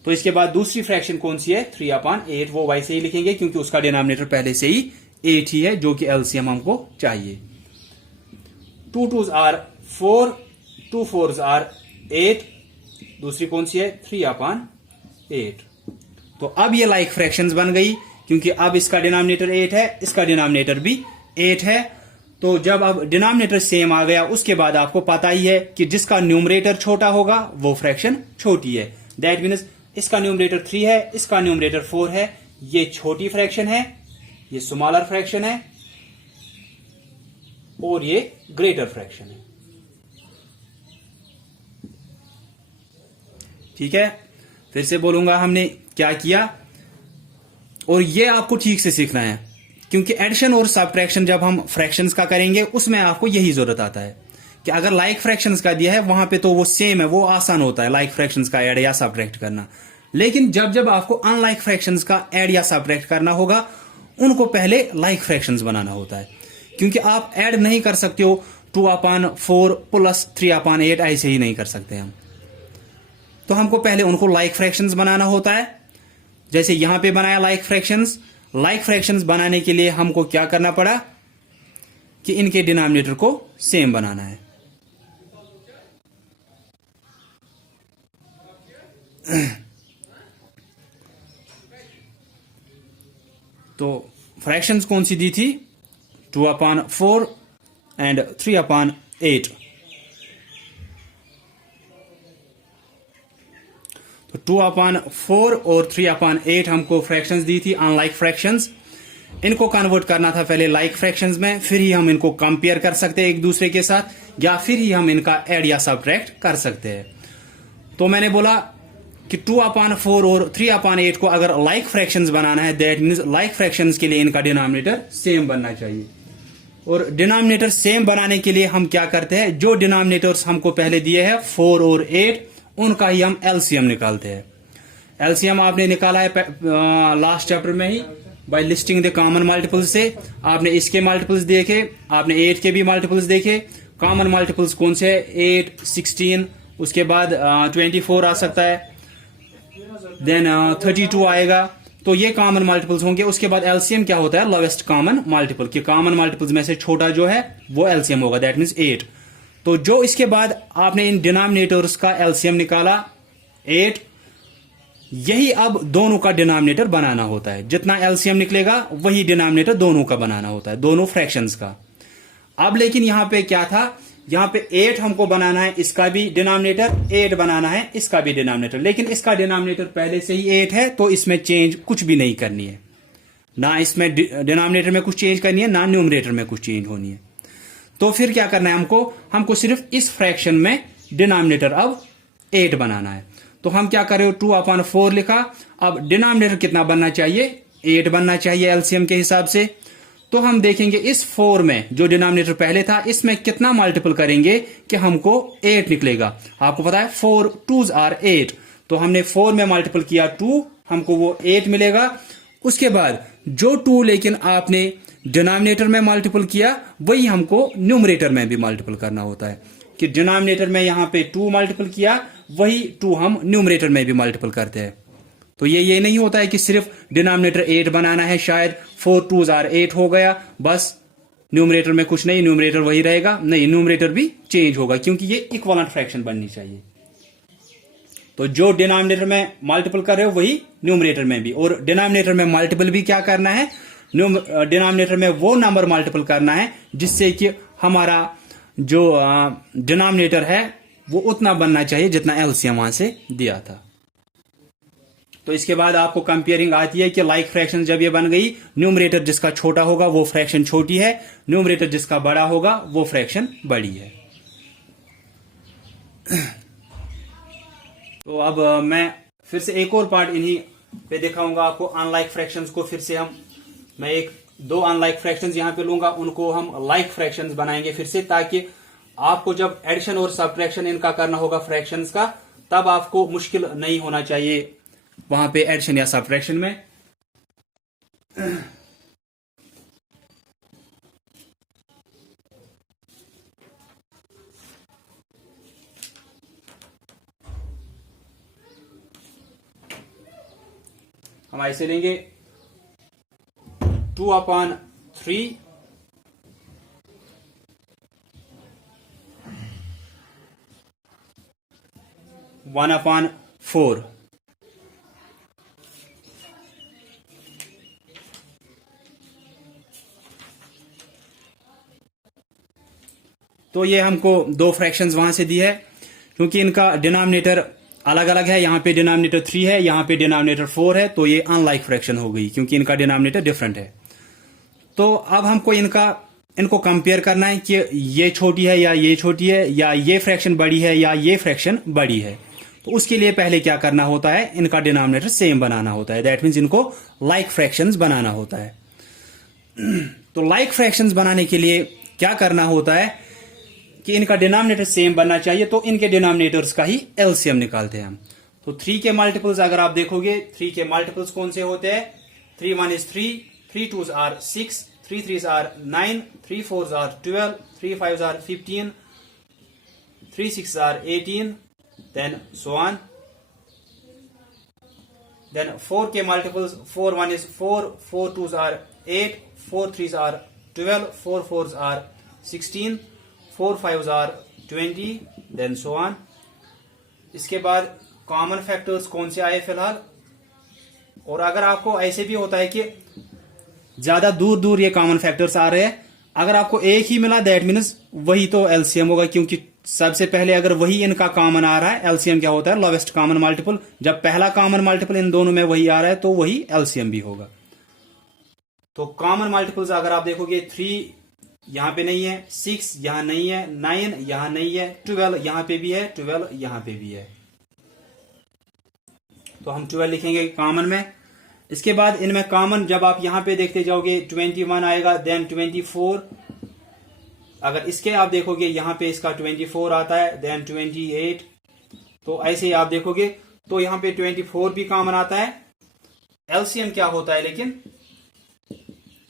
तो इसके बाद दूसरी फ्रैक्शन कौन सी है, 3/8, वो वैसे ही लिखेंगे क्योंकि उसका डिनोमिनेटर पहले से ही 8 ही है, जो कि एलसीएम हमको चाहिए। 2 2s आर 4, 2 4s आर 8, दूसरी कौन सी है, 3/8। तो अब ये लाइक फ्रैक्शंस बन गई, क्योंकि अब इसका डिनोमिनेटर 8 है, इसका डिनोमिनेटर भी 8 है। तो जब अब डिनोमिनेटर सेम आ गया, उसके बाद आपको पता ही है कि जिसका न्यूमरेटर छोटा होगा वो फ्रैक्शन छोटी है। दैट मीन्स इसका न्यूमरेटर 3 है, इसका न्यूमरेटर 4 है, ये छोटी फ्रैक्शन है, ये स्मॉलर फ्रैक्शन है, और ये ग्रेटर फ्रैक्शन है। ठीक है, फिर से बोलूंगा हमने क्या किया, और ये आपको ठीक से सीखना है, क्योंकि एडिशन और सब्ट्रैक्शन जब हम फ्रैक्शंस का करेंगे उसमें आपको यही जरूरत आता है कि अगर लाइक फ्रैक्शंस का दिया है वहां पे तो वो सेम है, वो आसान होता है लाइक फ्रैक्शंस का ऐड या सब्ट्रैक्ट करना। लेकिन जब जब आपको अनलाइक फ्रैक्शंस का ऐड या सब्ट्रैक्ट करना होगा, उनको पहले लाइक फ्रैक्शंस बनाना होता है, क्योंकि आप ऐड नहीं कर सकते हो 2/4 प्लस 3/8, ऐसे ही नहीं कर सकते हम। तो हमको पहले उनको लाइक फ्रैक्शंस बनाना होता है। जैसे यहां पे बनाया लाइक फ्रैक्शंस, लाइक फ्रैक्शंस बनाने के लिए हमको क्या करना पड़ा कि इनके डिनोमिनेटर को सेम बनाना है। तो फ्रैक्शंस कौन सी दी थी, 2/4 एंड 3/8। तो 2/4 और 3/8 हमको फ्रैक्शंस दी थी अनलाइक फ्रैक्शंस। इनको कन्वर्ट करना था पहले लाइक फ्रैक्शंस में, फिर ही हम इनको कंपेयर कर सकते हैं एक दूसरे के साथ, या फिर ही हम इनका ऐड या सब्ट्रैक्ट कर सकते हैं। तो मैंने बोला कि 2/4 और 3/8 को अगर लाइक फ्रैक्शंस बनाना है, दैट मीन्स लाइक फ्रैक्शंस के लिए इनका डिनोमिनेटर सेम बनना चाहिए। और डिनोमिनेटर सेम बनाने के लिए हम क्या करते हैं, जो डिनोमिनेटर्स हमको पहले दिए हैं 4 और 8, उनका ही हम एलसीएम निकालते हैं। एलसीएम आपने निकाला है लास्ट चैप्टर में ही by listing the common multiples से। आपने इसके मल्टीपल्स देखे, आपने 8 के भी मल्टीपल्स देखे। कॉमन मल्टीपल्स कौन से है, 8, 16, उसके बाद 24 आ सकता है, देन 32 आएगा। तो ये कॉमन मल्टीपल्स होंगे। उसके बाद एलसीएम क्या होता है, लोवेस्ट कॉमन मल्टीपल, कि कॉमन मल्टीपल्स में से छोटा जो है वो एलसीएम होगा, दैट मीन्स 8। तो जो इसके बाद आपने इन डिनोमिनेटर्स का एलसीएम निकाला 8, यही अब दोनों का डिनोमिनेटर बनाना होता है। जितना एलसीएम निकलेगा वही डिनोमिनेटर दोनों का बनाना होता है, दोनों फ्रैक्शंस का। अब लेकिन यहां पे क्या था, यहां पे 8 हमको बनाना है, इसका भी डिनोमिनेटर 8 बनाना है, इसका भी डिनोमिनेटर। लेकिन इसका डिनोमिनेटर पहले से ही 8 है, तो इसमें चेंज कुछ भी नहीं करनी है, ना इसमें डिनोमिनेटर में कुछ चेंज करनी है, ना न्यूमरेटर में कुछ चेंज होनी है। तो फिर क्या करना है हमको सिर्फ इस फ्रैक्शन में डिनोमिनेटर अब 8 बनाना है। तो हम क्या कर रहे हो, 2/4 लिखा। अब डिनोमिनेटर कितना बनना चाहिए, 8 बनना चाहिए एलसीएम के हिसाब से। तो हम देखेंगे इस 4 में जो डिनोमिनेटर पहले था, इसमें कितना मल्टीपल करेंगे कि हमको 8 निकलेगा। आपको पता है 4 2s आर 8, तो हमने 4 में मल्टीपल किया 2, हमको वो 8 मिलेगा। उसके बाद जो 2 लेकिन आपने डिनोमिनेटर में मल्टीपल किया, वही हमको न्यूमरेटर में भी मल्टीपल करना होता है, कि डिनोमिनेटर में यहां पे 2 मल्टीपल किया, वही 2 हम न्यूमरेटर में भी मल्टीपल करते हैं। तो ये नहीं होता है कि सिर्फ डिनोमिनेटर 8 बनाना है, शायद 4 2s are 8 हो गया, बस न्यूमरेटर में कुछ नहीं, न्यूमरेटर वही रहेगा। नहीं, न्यूमरेटर भी चेंज होगा क्योंकि ये इक्विवेलेंट फ्रैक्शन बननी चाहिए। तो जो डिनोमिनेटर में मल्टीपल कर रहे हो वही न्यूमरेटर में भी, और डिनोमिनेटर में मल्टीपल भी क्या करना है, डिनोमिनेटर में वो नंबर मल्टीपल करना है जिससे कि हमारा जो डिनोमिनेटर है वो उतना बनना चाहिए जितना एलसीएम वहां से दिया था। तो इसके बाद आपको कंपेयरिंग आती है कि लाइक फ्रैक्शन जब ये बन गई, न्यूमरेटर जिसका छोटा होगा वो फ्रैक्शन छोटी है, न्यूमरेटर जिसका बड़ा होगा वो फ्रैक्शन बड़ी है। तो अब मैं फिर से एक और पार्ट इन्हीं पे दिखाऊंगा आपको, अनलाइक फ्रैक्शंस को। फिर से मैं एक दो अनलाइक फ्रैक्शंस यहां पे लूंगा, उनको हम लाइक फ्रैक्शंस बनाएंगे फिर से, ताकि आपको जब एडिशन और सब्ट्रैक्शन इनका करना होगा फ्रैक्शंस का, तब आपको मुश्किल नहीं होना चाहिए वहां पे एडिशन या सब्ट्रैक्शन में। हम ऐसे लेंगे 2/3 1/4। तो ये हमको दो फ्रैक्शंस वहां से दी है, क्योंकि इनका डिनोमिनेटर अलग अलग है, यहां पे डिनोमिनेटर 3 है, यहां पे डिनोमिनेटर 4 है, तो ये अनलाइक फ्रैक्शन हो गई क्योंकि इनका डिनोमिनेटर डिफरेंट है। तो अब हमको इनको कंपेयर करना है कि ये छोटी है या ये छोटी है, या ये फ्रैक्शन बड़ी है या ये फ्रैक्शन बड़ी है। तो उसके लिए पहले क्या करना होता है, इनका डिनोमिनेटर सेम बनाना होता है, दैट मीन्स इनको लाइक फ्रैक्शंस बनाना होता है। तो लाइक फ्रैक्शंस बनाने के लिए क्या करना होता है कि इनका डिनोमिनेटर सेम बनना चाहिए, तो इनके डिनोमिनेटर्स का ही एलसीएम निकालते हैं हम। तो 3 के मल्टीपल्स अगर आप देखोगे, 3 के मल्टीपल्स कौन से होते हैं, 3 1 is 3, 3 2s are 6, 3 3s are 9, 3 4s are 12, 3 5s are 15, 3 6s are 18, then so on. Then 4 के multiples, 4 1 is 4, 4 2s are 8, 4 3s are 12, 4 4s are 16, 4 5s are 20, then so on. इसके बाद कॉमन फैक्टर्स कौन से आए फिलहाल, और अगर आपको ऐसे भी होता है कि ज्यादा दूर दूर ये कॉमन फैक्टर्स आ रहे हैं, अगर आपको एक ही मिला दैट मीन्स वही तो एलसीएम होगा, क्योंकि सबसे पहले अगर वही इनका कॉमन आ रहा है, एलसीएम क्या होता है, लोवेस्ट कॉमन मल्टीपल। जब पहला कॉमन मल्टीपल इन दोनों में वही आ रहा है तो वही एलसीएम भी होगा। तो कॉमन मल्टीपल्स अगर आप देखोगे, 3 यहां पे नहीं है, 6 यहां नहीं है, 9 यहां नहीं है, 12 यहां पे भी है, 12 यहां पे भी है, तो हम 12 लिखेंगे कॉमन में। इसके बाद इनमें कॉमन जब आप यहां पे देखते जाओगे 21 आएगा, देन 24। अगर इसके आप देखोगे यहां पे इसका 24 आता है, देन 28। तो ऐसे ही आप देखोगे तो यहां पे 24 भी कॉमन आता है। एलसीएम क्या होता है, लेकिन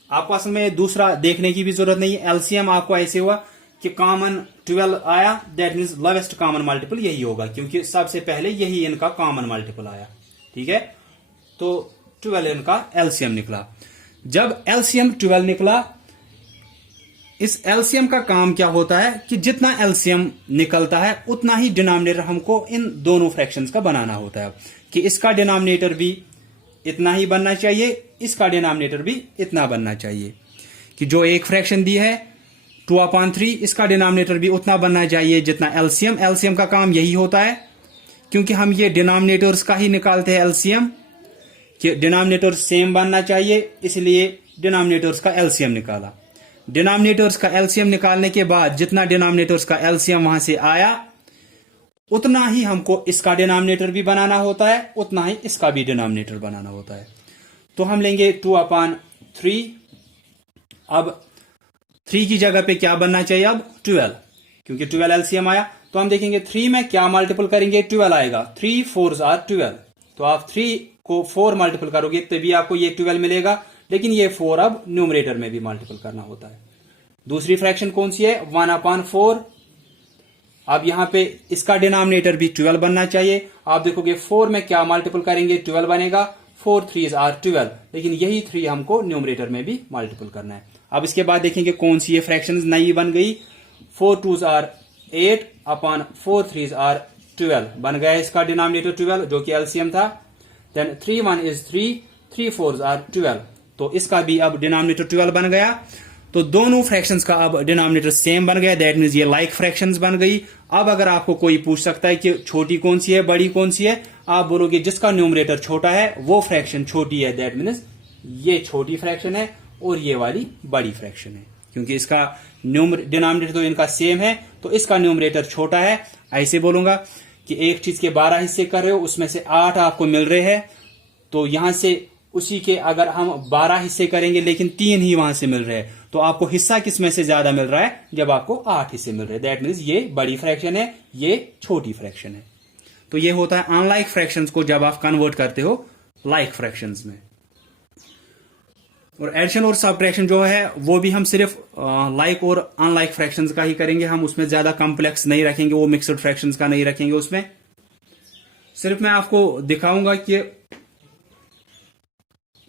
आपको असल में दूसरा देखने की भी जरूरत नहीं है। एलसीएम आपको ऐसे हुआ कि कॉमन 12 आया, that means lowest common multiple यही होगा, क्योंकि सबसे पहले यही इनका कॉमन मल्टीपल आया। ठीक है, तो 12 इनका एलसीएम निकला। जब एलसीएम 12 निकला, इस एलसीएम का काम क्या होता है कि जितना एलसीएम निकलता है उतना ही डिनोमिनेटर हमको इन दोनों फ्रैक्शंस का बनाना होता है, कि इसका डिनोमिनेटर भी इतना ही बनना चाहिए, इसका डिनोमिनेटर भी इतना बनना चाहिए। कि जो एक फ्रैक्शन दी है 2/3, इसका डिनोमिनेटर भी उतना बनना चाहिए जितना एलसीएम। एलसीएम का काम यही होता है, क्योंकि हम ये डिनोमिनेटर्स का ही निकालते हैं एलसीएम, कि डिनोमिनेटर सेम बनना चाहिए, इसलिए डिनोमिनेटर्स का एलसीएम निकाला। डिनोमिनेटर्स का एलसीएम निकालने के बाद जितना डिनोमिनेटर्स का एलसीएम वहां से आया, उतना ही हमको इसका डिनोमिनेटर भी बनाना होता है, उतना ही इसका भी डिनोमिनेटर बनाना होता है। तो हम लेंगे 2/3। अब 3 की जगह पे क्या बनना चाहिए, अब 12, क्योंकि 12 एलसीएम आया। तो हम देखेंगे 3 में क्या मल्टीपल करेंगे, 12 आएगा, 3 4s are 12। तो आप 3 को 4 मल्टीपल करोगे तभी आपको ये 12 मिलेगा, लेकिन ये 4 अब न्यूमरेटर में भी मल्टीपल करना होता है। दूसरी फ्रैक्शन कौन सी है, 1/4। अब यहाँ पे इसका डिनोमिनेटर भी 12 बनना चाहिए। आप देखोगे 4 में क्या मल्टीपल करेंगे, 12 बनेगा। 4 3s are 12, लेकिन यही 3 हमको न्यूमरेटर में भी मल्टीपल करना है। अब इसके बाद देखेंगे कौन सी ये फ्रैक्शंस नई बन गई। 4 2s are 8 upon 4 3s are 12 बन गया इसका डिनोमिनेटर 12 जो कि एलसीएम था। देन 3 1 is 3, 3 4s are 12, तो इसका भी अब डिनोमिनेटर 12 बन गया। तो दोनों फ्रैक्शंस का अब डिनोमिनेटर सेम बन गया, दैट मीन्स ये लाइक फ्रैक्शंस बन गई। अब अगर आपको कोई पूछ सकता है कि छोटी कौन सी है बड़ी कौन सी है, आप बोलोगे जिसका न्यूमरेटर छोटा है वो फ्रैक्शन छोटी है, दैट मीन्स ये छोटी फ्रैक्शन है और ये वाली बड़ी फ्रैक्शन है, क्योंकि इसका डिनोमिनेटर तो इनका सेम है तो इसका न्यूमरेटर छोटा है। ऐसे बोलूंगा कि एक चीज के 12 हिस्से कर रहे हो, उसमें से 8 आपको मिल रहे हैं, तो यहां से उसी के अगर हम 12 हिस्से करेंगे लेकिन 3 ही वहां से मिल रहे हैं, तो आपको हिस्सा किस में से ज्यादा मिल रहा है, जब आपको 8 हिस्से मिल रहे हैं, दैट मीन्स ये बड़ी फ्रैक्शन है, ये छोटी फ्रैक्शन है। तो ये होता है अनलाइक फ्रैक्शंस को जब आप कन्वर्ट करते हो लाइक फ्रैक्शंस में। और एडिशन और सब्ट्रैक्शन जो है वो भी हम सिर्फ लाइक और अनलाइक फ्रैक्शंस का ही करेंगे, हम उसमें ज्यादा कॉम्प्लेक्स नहीं रखेंगे, वो मिक्सड फ्रैक्शंस का नहीं रखेंगे। उसमें सिर्फ मैं आपको दिखाऊंगा कि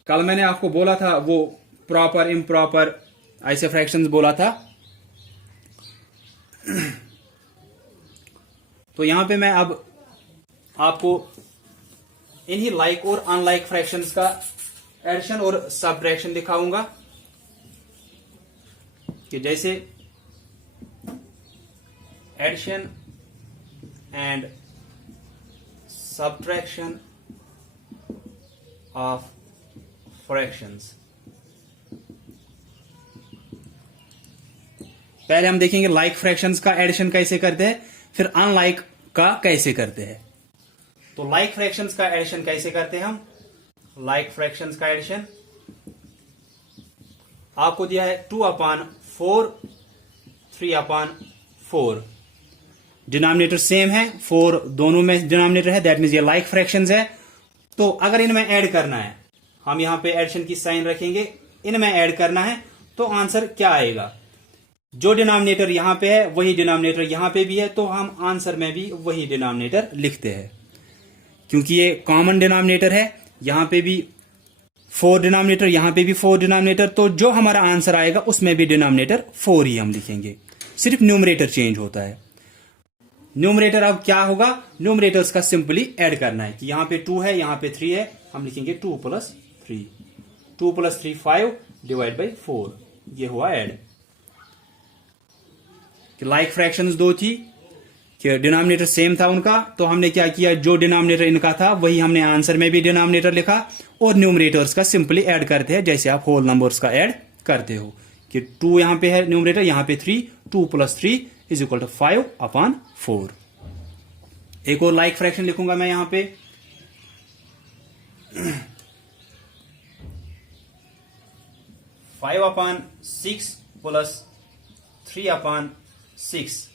कल मैंने आपको बोला था वो प्रॉपर इम्प्रॉपर ऐसे फ्रैक्शंस बोला था। तो यहां पे मैं अब आपको इन्हीं लाइक और अनलाइक फ्रैक्शंस का एडिशन और सब्ट्रैक्शन दिखाऊंगा कि जैसे addition and subtraction of fractions. पहले हम देखेंगे लाइक फ्रैक्शंस का एडिशन कैसे करते हैं, फिर अनलाइक का कैसे करते हैं। तो लाइक फ्रैक्शंस का एडिशन कैसे करते हैं हम, लाइक फ्रैक्शंस का एडिशन आपको दिया है 2/4, 3/4, डिनोमिनेटर सेम है, 4 दोनों में डिनोमिनेटर है, दैट मीन्स ये लाइक फ्रैक्शंस है। तो अगर इनमें ऐड करना है, हम यहां पे एडिशन की साइन रखेंगे, इनमें ऐड करना है तो आंसर क्या आएगा, जो डिनोमिनेटर यहां पे है वही डिनोमिनेटर यहां पे भी है, तो हम आंसर में भी वही डिनोमिनेटर लिखते हैं, क्योंकि ये कॉमन डिनोमिनेटर है। यहां पे भी 4 डिनोमिनेटर, यहां पे भी 4 डिनोमिनेटर, तो जो हमारा आंसर आएगा उसमें भी डिनोमिनेटर 4 ही हम लिखेंगे, सिर्फ न्यूमरेटर चेंज होता है। न्यूमरेटर अब क्या होगा, न्यूमरेटर्स का सिंपली ऐड करना है कि यहां पे 2 है, यहां पे 3 है, हम लिखेंगे 2 + 3, 2 + 3 5 डिवाइड बाई 4, ये हुआ ऐड। लाइक फ्रैक्शंस दो थी कि डिनोमिनेटर सेम था उनका, तो हमने क्या किया, जो डिनोमिनेटर इनका था वही हमने आंसर में भी डिनोमिनेटर लिखा, और न्यूमरेटर्स का सिंपली ऐड करते हैं जैसे आप होल नंबर्स का ऐड करते हो कि 2 यहां पे है न्यूमरेटर, यहां पे 3, 2 + 3 = 5/4। एक और लाइक फ्रैक्शन लिखूंगा मैं यहां पे, 5/6 + 3/6,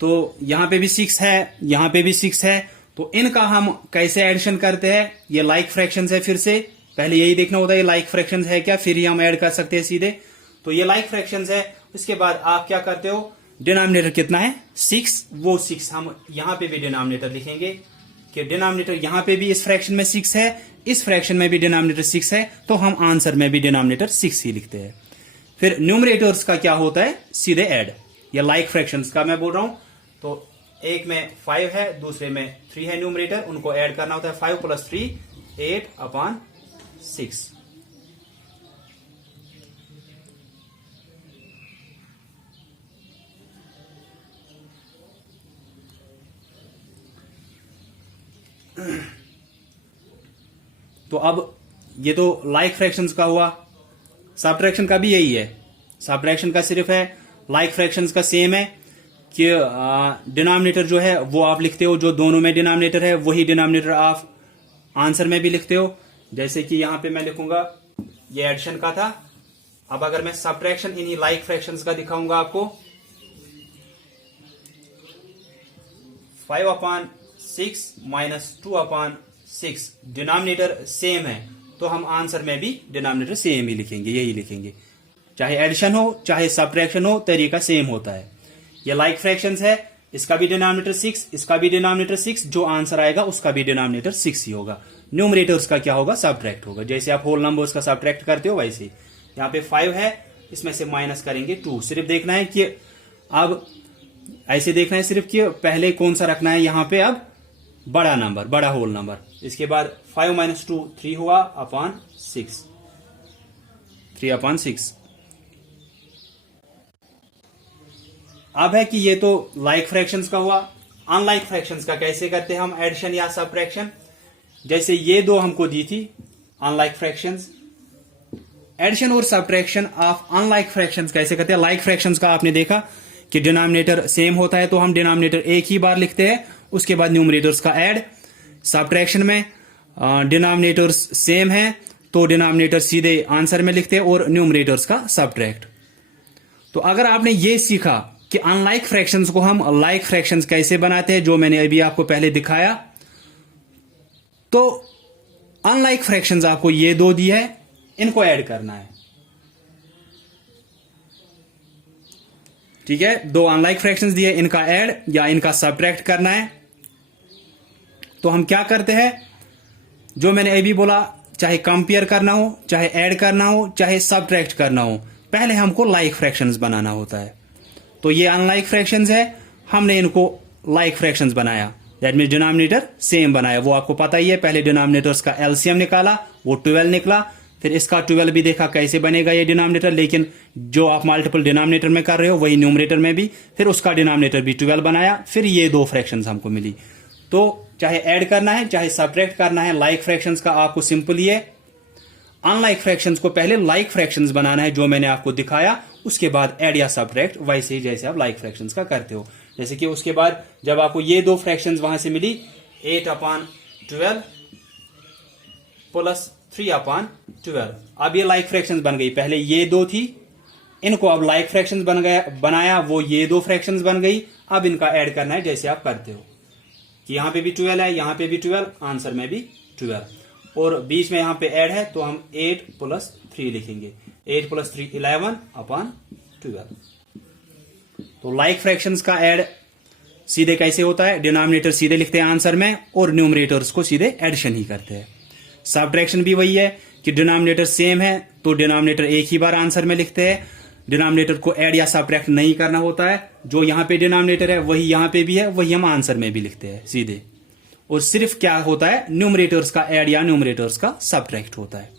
तो यहां पे भी 6 है, यहां पे भी 6 है, तो इनका हम कैसे एडिशन करते हैं, ये लाइक फ्रैक्शंस है। फिर से पहले यही देखना होता है ये लाइक फ्रैक्शंस है क्या, फिर ही हम ऐड कर सकते हैं सीधे। तो ये लाइक फ्रैक्शंस है, उसके बाद आप क्या करते हो, डिनोमिनेटर कितना है 6, वो 6 हम यहां पे भी डिनोमिनेटर लिखेंगे कि डिनोमिनेटर यहां पे भी इस फ्रैक्शन में 6 है, इस फ्रैक्शन में भी डिनोमिनेटर 6 है, तो हम आंसर में भी डिनोमिनेटर 6 ही लिखते हैं। फिर न्यूमरेटर्स का क्या होता है, सीधे ऐड। ये लाइक फ्रैक्शंस का मैं बोल रहा हूं, तो एक में 5 है, दूसरे में 3 है न्यूमरेटर, उनको ऐड करना होता है। 5 + 3 8/6। तो अब ये तो लाइक फ्रैक्शंस का हुआ, सब्ट्रैक्शन का भी यही है। सब्ट्रैक्शन का सिर्फ है, लाइक फ्रैक्शंस का सेम है कि डिनोमिनेटर जो है वो आप लिखते हो, जो दोनों में डिनोमिनेटर है वही डिनोमिनेटर आप आंसर में भी लिखते हो। जैसे कि यहां पे मैं लिखूंगा, ये एडिशन का था। अब अगर मैं सब्ट्रैक्शन इन्हीं लाइक फ्रैक्शंस का दिखाऊंगा आपको, 5/6 - 2/6, डिनोमिनेटर सेम है, तो हम आंसर में भी डिनोमिनेटर सेम ही लिखेंगे, यही लिखेंगे, चाहे एडिशन हो चाहे सब्ट्रैक्शन हो, तरीका सेम होता है। ये लाइक फ्रैक्शंस है, इसका भी डिनोमिनेटर 6, इसका भी डिनोमिनेटर 6, जो आंसर आएगा उसका भी डिनोमिनेटर 6 ही होगा। न्यूमरेटर्स का क्या होगा, सब्ट्रैक्ट होगा। जैसे आप होल नंबर्स का सब्ट्रैक्ट करते हो वैसे यहाँ पे 5 है, इसमें से माइनस करेंगे 2। सिर्फ देखना है कि अब ऐसे देखना है सिर्फ कि पहले कौन सा रखना है यहां पे, अब बड़ा नंबर, बड़ा होल नंबर। इसके बाद 5 - 2 3 हुआ अपॉन 6, 3/6। अब है कि ये तो लाइक फ्रैक्शंस का हुआ। अनलाइक फ्रैक्शंस का कैसे करते हैं हम एडिशन या सब्ट्रैक्शन। जैसे ये दो हमको दी थी अनलाइक फ्रैक्शंस, एडिशन और सब्ट्रैक्शन ऑफ अनलाइक फ्रैक्शंस कैसे करते हैं। लाइक फ्रैक्शंस का आपने देखा कि डिनोमिनेटर सेम होता है तो हम डिनोमिनेटर एक ही बार लिखते हैं, उसके बाद न्यूमरेटर्स का ऐड। सब्ट्रैक्शन में डिनोमिनेटर्स सेम है तो डिनोमिनेटर सीधे आंसर में लिखते हैं और न्यूमरेटर्स का सब्ट्रैक्ट। तो अगर आपने ये सीखा कि अनलाइक फ्रैक्शंस को हम लाइक फ्रैक्शंस कैसे बनाते हैं, जो मैंने अभी आपको पहले दिखाया, तो अनलाइक फ्रैक्शंस आपको ये दो दी है, इनको ऐड करना है। ठीक है, दो अनलाइक फ्रैक्शंस दिए, इनका ऐड या इनका सब्ट्रैक्ट करना है। तो हम क्या करते हैं, जो मैंने अभी बोला, चाहे कंपेयर करना हो, चाहे ऐड करना हो, चाहे सब्ट्रैक्ट करना हो, पहले हमको लाइक फ्रैक्शंस बनाना होता है। तो ये अनलाइक फ्रैक्शंस है, हमने इनको लाइक फ्रैक्शंस बनाया, दैट मीन डिनोमिनेटर सेम बनाया। वो आपको पता ही है, पहले डिनोमिनेटर्स का एलसीएम निकाला, वो 12 निकला, फिर इसका 12 भी देखा कैसे बनेगा ये डिनोमिनेटर, लेकिन जो आप मल्टीपल डिनोमिनेटर में कर रहे हो वही न्यूमरेटर में भी, फिर उसका डिनोमिनेटर भी 12 बनाया, फिर ये दो फ्रैक्शंस हमको मिली। तो चाहे ऐड करना है चाहे सब्ट्रैक्ट करना है, लाइक फ्रैक्शंस का आपको सिंपल ही है। अनलाइक फ्रैक्शंस को पहले लाइक फ्रैक्शंस बनाना है, जो मैंने आपको दिखाया, उसके बाद ऐड या सब्ट्रैक्ट वैसे ही जैसे आप लाइक फ्रैक्शंस का करते हो। जैसे कि उसके बाद जब आपको ये दो फ्रैक्शंस वहां से मिली, 8/12 प्लस 3/12, अब ये लाइक फ्रैक्शंस बन गई। पहले ये दो थी, इनको अब लाइक फ्रैक्शंस बनाया, वो ये दो फ्रैक्शंस बन गई। अब इनका ऐड करना है जैसे आप करते हो कि यहां पे भी 12 है, यहां पे भी 12, आंसर में भी 12, और बीच में यहां पे ऐड है तो हम 8 + 3 लिखेंगे। 8 + 3 11/12। तो लाइक फ्रैक्शंस का ऐड सीधे कैसे होता है, डिनोमिनेटर सीधे लिखते हैं आंसर में और न्यूमरेटर्स को सीधे एडिशन ही करते हैं। सब्ट्रैक्शन भी वही है कि डिनोमिनेटर सेम है तो डिनोमिनेटर एक ही बार आंसर में लिखते हैं, डिनोमिनेटर को ऐड या सब्ट्रैक्ट नहीं करना होता है। जो यहां पे डिनोमिनेटर है वही यहां पे भी है, वही हम आंसर में भी लिखते हैं सीधे। और सिर्फ क्या होता है, न्यूमरेटर्स का ऐड या न्यूमरेटर्स का सब्ट्रैक्ट होता है।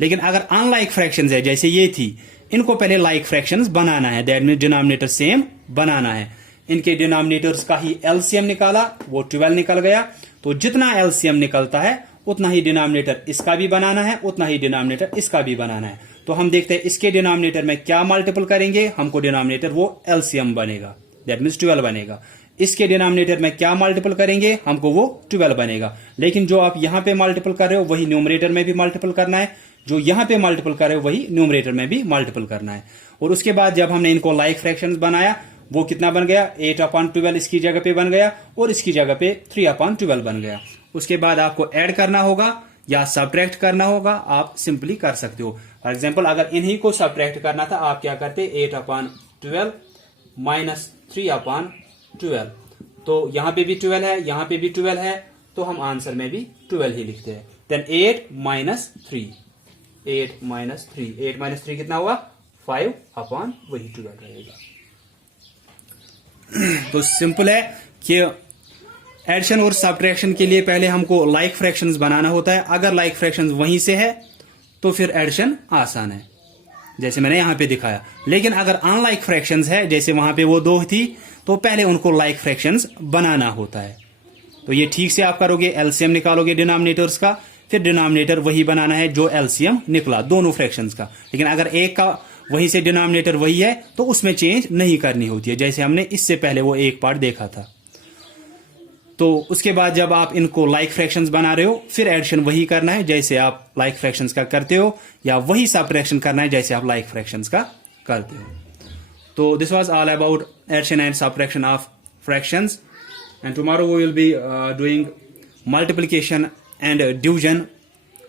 लेकिन अगर अनलाइक फ्रैक्शंस है जैसे ये थी, इनको पहले लाइक फ्रैक्शंस बनाना है, दैट मीन डिनोमिनेटर सेम बनाना है। इनके डिनोमिनेटर्स का ही एलसीएम निकाला, वो 12 निकल गया। तो जितना एलसीएम निकलता है उतना ही डिनोमिनेटर इसका भी बनाना है, उतना ही डिनोमिनेटर इसका भी बनाना है। तो हम देखते हैं इसके डिनोमिनेटर में क्या मल्टीपल करेंगे, हमको डिनोमिनेटर वो एलसीएम बनेगा, दैट मीन्स 12 बनेगा। इसके डिनोमिनेटर में क्या मल्टीपल करेंगे, हमको वो 12 बनेगा। लेकिन जो आप यहां पे मल्टीपल कर रहे हो वही न्यूमरेटर में भी मल्टीपल करना है, जो यहां पे मल्टीपल कर रहे हो वही न्यूमरेटर में भी मल्टीपल करना है। और उसके बाद जब हमने इनको लाइक फ्रैक्शंस बनाया, वो कितना बन गया, 8/12 इसकी जगह पे बन गया और इसकी जगह पे 3/12 बन गया। उसके बाद आपको ऐड करना होगा या सब्ट्रैक्ट करना होगा, आप सिंपली कर सकते हो। फॉर एग्जाम्पल अगर इन्हीं को सब्ट्रैक्ट करना था, आप क्या करते, 8/12 माइनस 3/12, तो यहां पे भी 12 है, यहां पे भी 12 है, तो हम आंसर में भी 12 ही लिखते हैं। देन 8 - 3, 8 - 3 कितना हुआ, 5/12 रहेगा। तो सिंपल है कि एडिशन और सब्ट्रैक्शन के लिए पहले हमको लाइक फ्रैक्शंस बनाना होता है। अगर लाइक फ्रैक्शंस वहीं से है तो फिर एडिशन आसान है, जैसे मैंने यहां पे दिखाया। लेकिन अगर अनलाइक फ्रैक्शंस है, जैसे वहां पे वो दो थी, तो पहले उनको लाइक फ्रैक्शंस बनाना होता है। तो ये ठीक से आप करोगे, एलसीएम निकालोगे डिनोमिनेटर्स का, फिर डिनोमिनेटर वही बनाना है जो एलसीएम निकला दोनों फ्रैक्शंस का। लेकिन अगर एक का वहीं से डिनोमिनेटर वही है तो उसमें चेंज नहीं करनी होती है, जैसे हमने इससे पहले वो एक पार्ट देखा था। तो उसके बाद जब आप इनको लाइक फ्रैक्शंस बना रहे हो, फिर एडिशन वही करना है जैसे आप लाइक फ्रैक्शंस का करते हो, या वही सब्ट्रैक्शन करना है जैसे आप लाइक फ्रैक्शंस का करते हो। तो this was all about addition and subtraction of fractions, and tomorrow we will be doing multiplication and division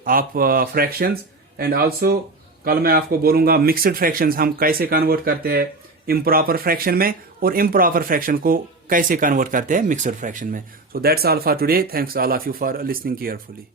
of fractions, and also कल मैं आपको बोलूंगा मिक्सड फ्रैक्शंस हम कैसे कन्वर्ट करते हैं इम्प्रॉपर फ्रैक्शन में, और इम्प्रॉपर फ्रैक्शन को कैसे कन्वर्ट करते हैं मिक्सड फ्रैक्शन में. So that's all for today. Thanks all of you for listening carefully.